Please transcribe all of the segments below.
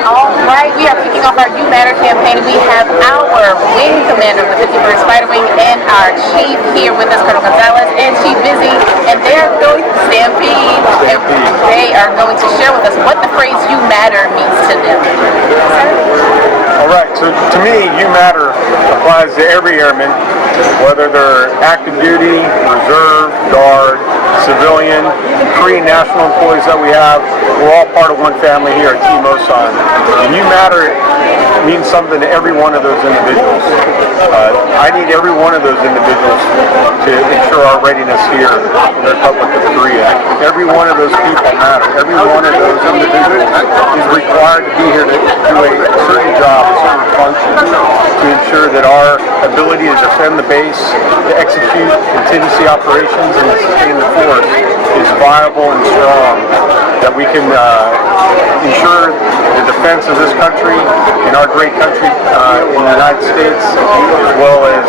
All right, we are kicking off our You Matter campaign. We have our wing commander of the 51st Fighter Wing and our chief here with us, Colonel Gonzalez and Chief Busy, and they are going to Stampede, and they are going to share with us what the phrase "You Matter" means to them. All right, so to me, You Matter applies to every airman, whether they're active duty, reserve, guard, civilian, pre-national employees that we have. We're all part of one family here at Team Osan. And You Matter means something to every one of those individuals. I need every one of those individuals to ensure our readiness here in the Republic of Korea. Every one of those people matter. Every one of those individuals is required to be here to do a certain job, a certain function, to ensure that our ability to defend the base, to execute contingency operations, and to sustain the force is viable and strong, that we can ensure the defense of this country and our great country in the United States, as well as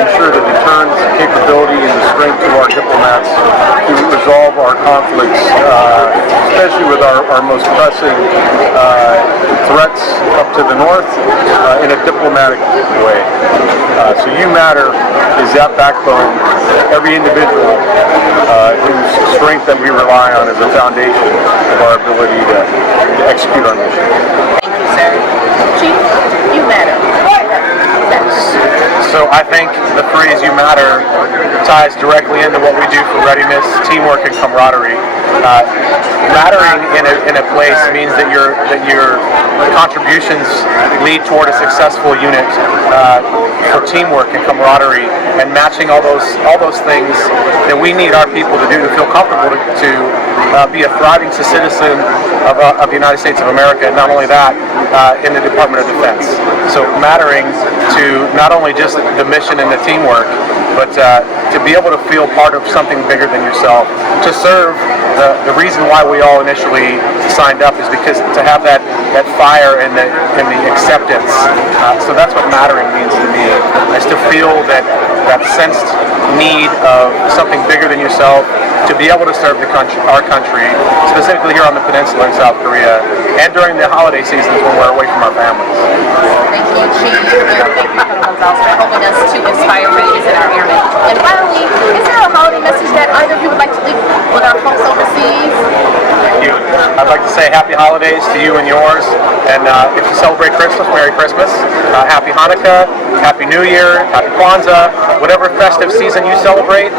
ensure the deterrence capability and the strength of our diplomats to resolve our conflicts, especially with our most pressing threats up to the north in a diplomatic way. So You Matter is that backbone. Every individual whose strength that we rely on as a foundation of our ability to execute our mission. Thank you, sir. Chief, You Matter. So I think the phrase "You Matter" ties directly into what we do for readiness, teamwork, and camaraderie. Mattering in a place means that your contributions lead toward a successful unit for teamwork and camaraderie, and matching all those things that we need our people to do to feel comfortable to be a thriving citizen of the United States of America. And not only that, in the Department of Defense. So mattering to not only just the mission and the teamwork, but to be able to feel part of something bigger than yourself, to serve. The reason why we all initially signed up is because to have that fire and the acceptance. So that's what mattering means to me, is to feel that sensed need of something bigger than yourself, to be able to serve our country, specifically here on the peninsula in South Korea, and during the holiday seasons when we're away from our families. Thank you, Chief, and thank you, Colonel Gonzalez, for helping us to inspire readiness in our airmen. And finally, is there a holiday message that either of you would like to leave with our folks overseas? Thank you. I'd like to say happy holidays to you and yours, and if you celebrate Christmas, Merry Christmas, Happy Hanukkah, Happy New Year, Happy Kwanzaa, whatever festive season you celebrate,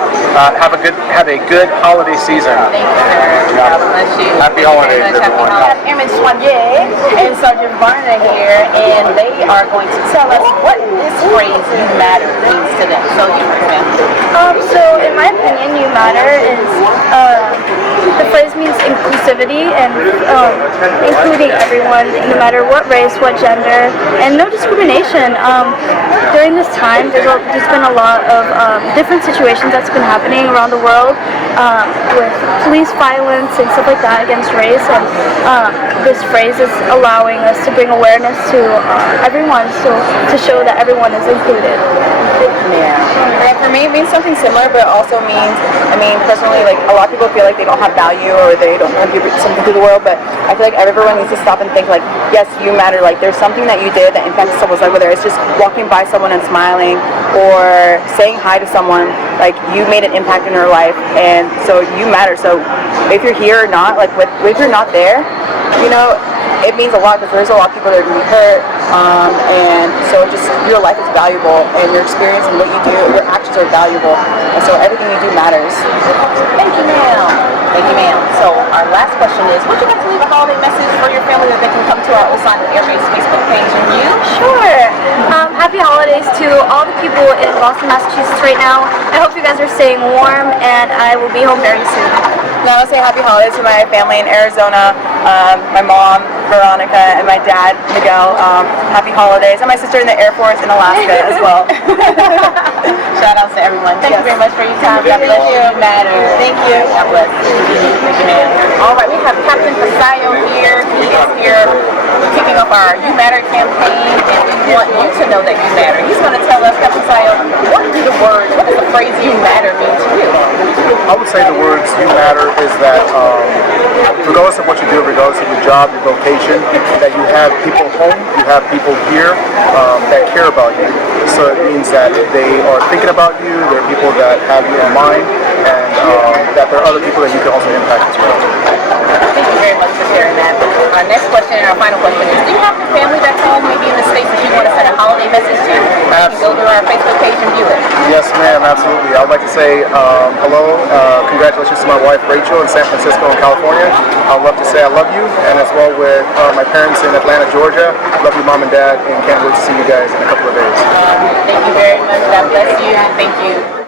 have a good holiday season. Thank you, sir. God bless you. Happy holidays, everyone. Airman Soignier and Sergeant Varner here, and they are going to tell us what this phrase "You Matter" means to them. So you first, ma'am. So in my opinion, You Matter is the phrase means inclusivity and including everyone, no matter what race, what gender, and no discrimination. During this time, there's been a lot of different situations that's been happening around the world with police violence and stuff like that against race, and this phrase is allowing us to bring awareness to everyone, so to show that everyone is included. Yeah, for me it means something similar, but it also means, personally, like, a lot of people feel like they don't have value or they don't contribute something to the world, but I feel like everyone needs to stop and think, like, yes, you matter. Like, there's something that you did that impacted someone's life, whether it's just walking by someone and smiling or saying hi to someone, like, you made an impact in their life, and so you matter. So if you're here or not, like, if you're not there, it means a lot, because there's a lot of people that are going to be hurt, and so just your life is valuable, and your experience and what you do, your actions are valuable, and so everything you do matters. Thank you, ma'am. Thank you, ma'am. So our last question is, would you like to leave a holiday message for your family that they can come to our Osan Air Base Facebook page and you? Sure. Happy holidays to all the people in Boston, Massachusetts right now. I hope you guys are staying warm, and I will be home very soon. Now I want to say happy holidays to my family in Arizona, my mom, Veronica, and my dad, Miguel. Happy holidays. And my sister in the Air Force in Alaska as well. Shout out to everyone. Thank you very much for your time. God bless you. You matter. Thank you. God bless you. Thank you, ma'am. All right, we have Captain Pasayo here. He is here kicking off our You Matter campaign, and we want you to know that you matter. He's going to tell us, Captain Pasayo, what does the phrase "You Matter" mean to you? I would say the words "You Matter" is that regardless of what you do, regardless of your job, your vocation, that you have people home, you have people here that care about you. So it means that they are thinking about you, there are people that have you in mind, and that there are other people that you can also impact as well. Thank you very much for sharing that. Our next question and our final question is, do you have your family back home, maybe in the States, that you want to send a holiday message to? You can go to our Facebook page and view it. Yes, ma'am, absolutely. I would like to say hello, congratulations to my wife Rachel in San Francisco in California. I would love to say I love you, and as well with my parents in Atlanta, Georgia. Love you, Mom and Dad, and can't wait to see you guys in a couple of days. Thank you very much. God bless you. Thank you.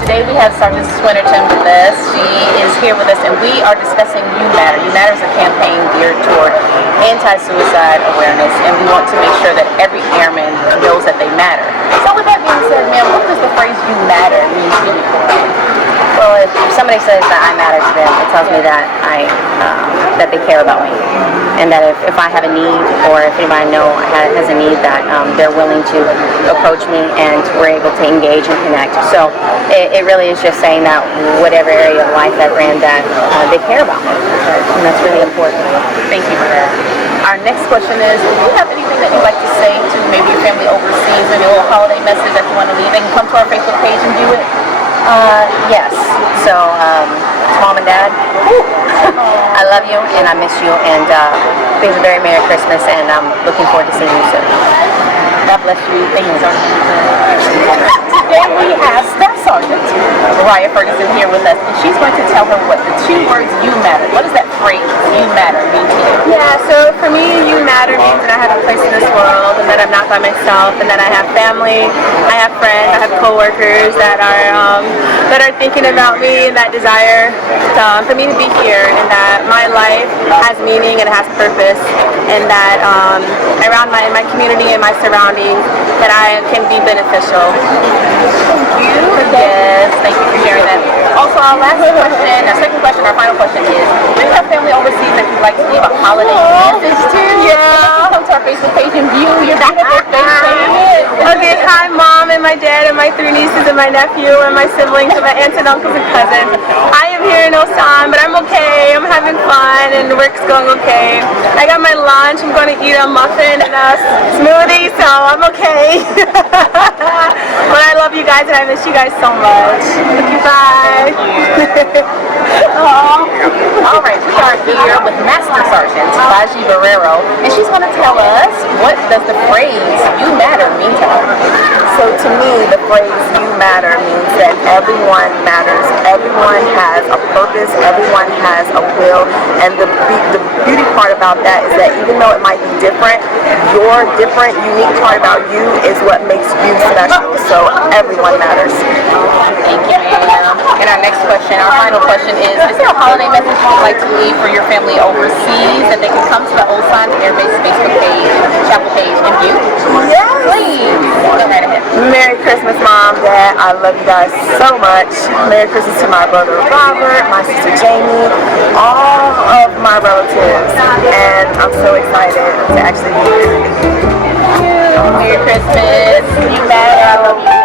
Today we have Sergeant Swinnerton with us. She is here with us, and we are discussing You Matter. You Matter is a campaign geared toward anti-suicide awareness, and we want to make sure that every airman knows that they matter. So with that being said, ma'am, what does the phrase "you matter" mean to you? Well, if somebody says that I matter to them, it tells me that that they care about me, and that if I have a need, or if anybody I know has a need, that they're willing to approach me, and we're able to engage and connect. So it really is just saying that whatever area of life that we're in, that they care about me, and that's really important. Thank you for that. Our next question is, do you have anything that you'd like to say to maybe your family overseas, maybe a little holiday message that you want to leave? They can come to our Facebook page and view it. Yes. So, Mom and Dad, I love you and I miss you, and please a very Merry Christmas, and I'm looking forward to seeing you soon. God bless you. Thank you, Sergeant. Today we have Staff Sergeant Mariah Ferguson here with us, and she's going to tell her what the two words "you matter." What does that phrase "you matter" mean to you? Yeah, so for me, you matter means that I have a place in this world, and that I'm not by myself, and that I have family, I have friends, I have coworkers that are thinking about me, and that desire for me to be here, and that my life has meaning and has purpose, and that around my community and my surroundings, that I can be beneficial. Thank you. Yes, thank you for sharing that. Also, our last question, our second question, our final question is, do you have family overseas that you'd like to leave a holiday message to? Yeah. Come to our Facebook page and view your beautiful face. Okay, hi Mom and my dad and my 3 nieces and my nephew and my siblings and my aunts and uncles and cousins. I am here in Osan, but I'm okay. I'm having fun and the work's going okay. I got my lunch. I'm going to eat a muffin and a smoothie, so I'm okay. But I love you guys and I miss you guys so much. Okay, bye. All right, we are here with Master Sergeant Baji Barrero, and she's going to tell us, what does the phrase "you matter" mean to her? So to me, the phrase "you matter" means that everyone matters. Everyone has a purpose. Everyone has a will. And the beauty part about that is that even though it might be different, your different, unique part about you is what makes you special. So everyone matters. Thank you, ma'am. And our next question, our final question is there a holiday message you'd like to leave for your family overseas that they can come to the Osan Air Base Facebook page, Chaplain page, and view? Yes. Please, go right ahead. Merry Christmas, Mom, Dad. I love you guys so much. Merry Christmas to my brother Robert, my sister Jamie, all of my relatives. And I'm so excited to actually be here. Merry Christmas. You matter. I love you.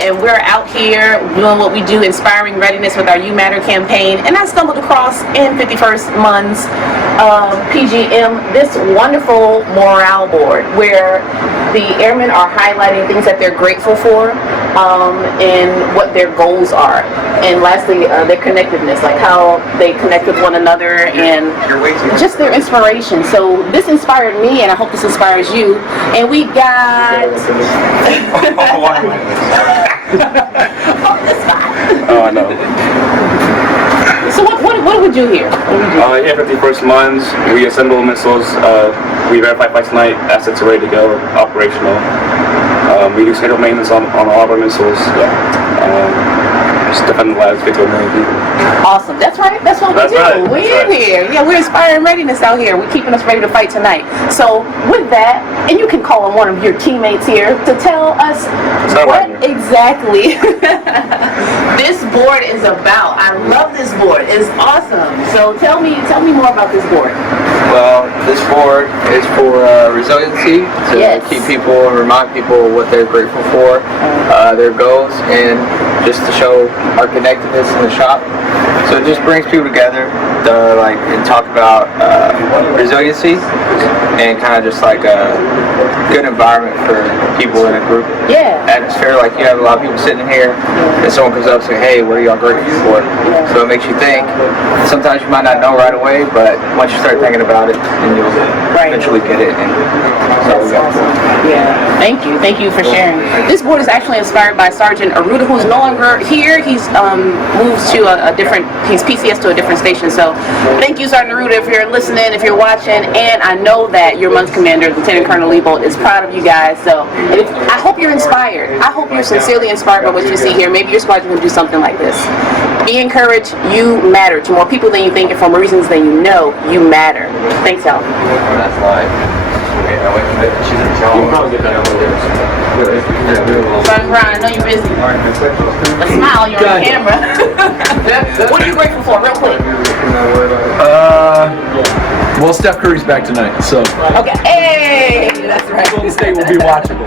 And we're out here doing what we do, inspiring readiness with our You Matter campaign. And I stumbled across in 51st Month's PGM this wonderful morale board where the airmen are highlighting things that they're grateful for and what their goals are. And lastly, their connectedness, like how they connect with one another and just their inspiration. So this inspired me, and I hope this inspires you. And we got Oh, I know. So what do we do here? Here at 51st Mines, we assemble missiles. We verify flights tonight. Assets are ready to go, operational. We do scheduled maintenance on all of our missiles. Just defend the lives of 50 million people. Awesome. That's right. That's what we do. Right. We're here. Yeah, we're inspiring readiness out here. We're keeping us ready to fight tonight. So with that, and you can call on one of your teammates here to tell us what exactly this board is about. I love this board. It's awesome. So tell me more about this board. Well, this board is for resiliency, to keep people and remind people what they're grateful for, their goals, and just to show our connectedness in the shop. So it just brings people together to and talk about resiliency and kind of just like a good environment for people in a group atmosphere. Like you have a lot of people sitting here and someone comes up and says, hey, what are y'all grateful for? So it makes you think. Sometimes you might not know right away, but once you start thinking about it, then you'll eventually get it. And so Thank you for sharing. This board is actually inspired by Sergeant Aruda, who's no longer here. He's moved to he's PCS to a different station. So thank you, Sergeant Aruda, if you're listening, if you're watching, and I know that your month commander, Lieutenant Colonel Lebold, is proud of you guys. So I hope you're inspired. I hope you're sincerely inspired by what you see here. Maybe your squadron can do something like this. Be encouraged. You matter to more people than you think, and for more reasons than you know. You matter. Thanks, y'all. that's live. Brian, I know you're busy. But smile, you're on camera. What are you grateful for, real quick? Well, Steph Curry's back tonight, so. Okay. Hey, that's right. Golden State will be watchable.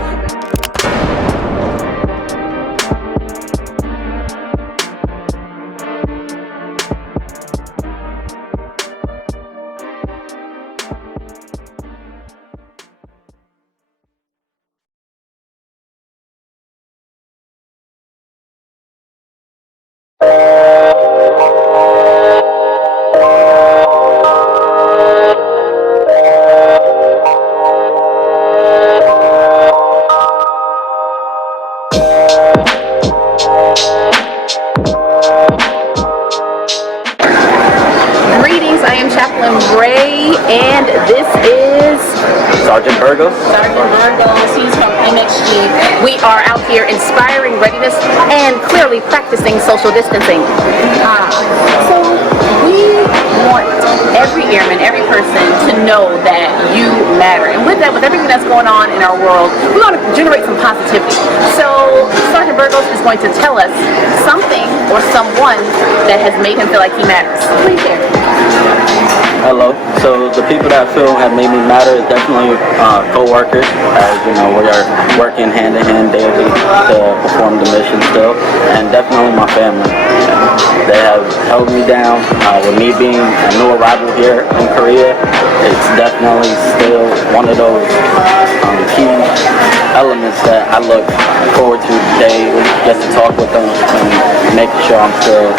Greetings, I am Chaplain Ray, and this is Sergeant Burgos. Sergeant Burgos. He's from MXG. We are out here inspiring readiness and clearly practicing social distancing. So we want every airman, every person to know that you matter. And with that, with everything that's going on in our world, we want to generate some positivity. So Sergeant Burgos is going to tell us something or someone that has made him feel like he matters. Please share. Hello. So the people that I feel have made me matter is definitely co-workers. As you know, we are working hand in hand daily to perform the mission still, and definitely my family. They have held me down. With me being a new arrival here in Korea, it's definitely still one of those key elements that I look forward to daily, just to talk with them and making sure I'm still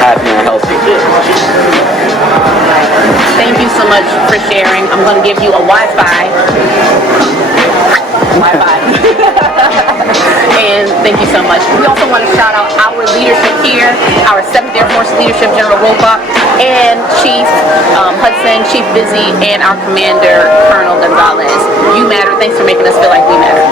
happy and healthy. Thank you so much for sharing. I'm going to give you a Wi-Fi. And thank you so much. We also want to shout out our leadership here, our 7th Air Force leadership, General Wolbach, and Chief Hudson, Chief Busy, and our Commander, Colonel Gonzalez. You matter. Thanks for making us feel like we matter.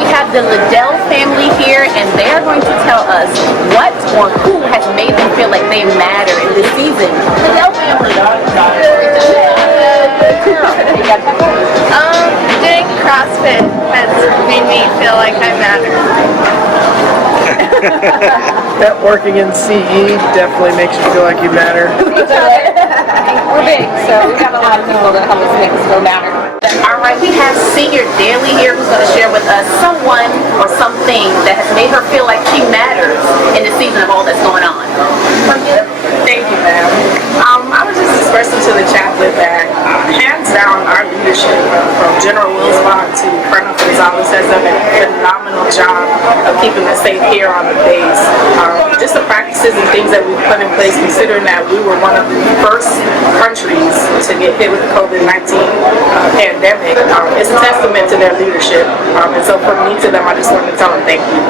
We have the Liddell family here, and they are going to tell us what or who has made them feel like they matter in this season. Liddell family. Doing CrossFit has made me feel like I matter. Networking in CE definitely makes you feel like you matter. We're big, so we got a lot of people that help us make us feel matter. All right, we have Senior Daly here who's going to share with us someone or something that has made her feel like she matters in the season of all that's going on. Thank you, ma'am. I was just expressing to the chaplain that hands down our leadership from General Wilsbach to Colonel Gonzalez has done a phenomenal job of keeping us safe here on the base. Just the practices and things that we've put in place, considering that we were one of the first countries to get hit with the COVID-19 pandemic, it's a testament to their leadership. And so from me to them, I just wanted to tell them thank you.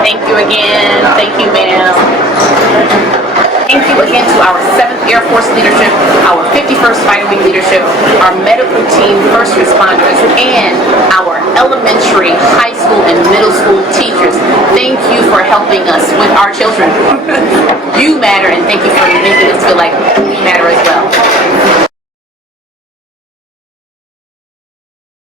Thank you again. Thank you, ma'am. Thank you again to our 7th Air Force leadership, our 51st Fighter Wing leadership, our medical team, first responders, and our elementary, high school, and middle school teachers. Thank you for helping us with our children. You matter, and thank you for making us feel like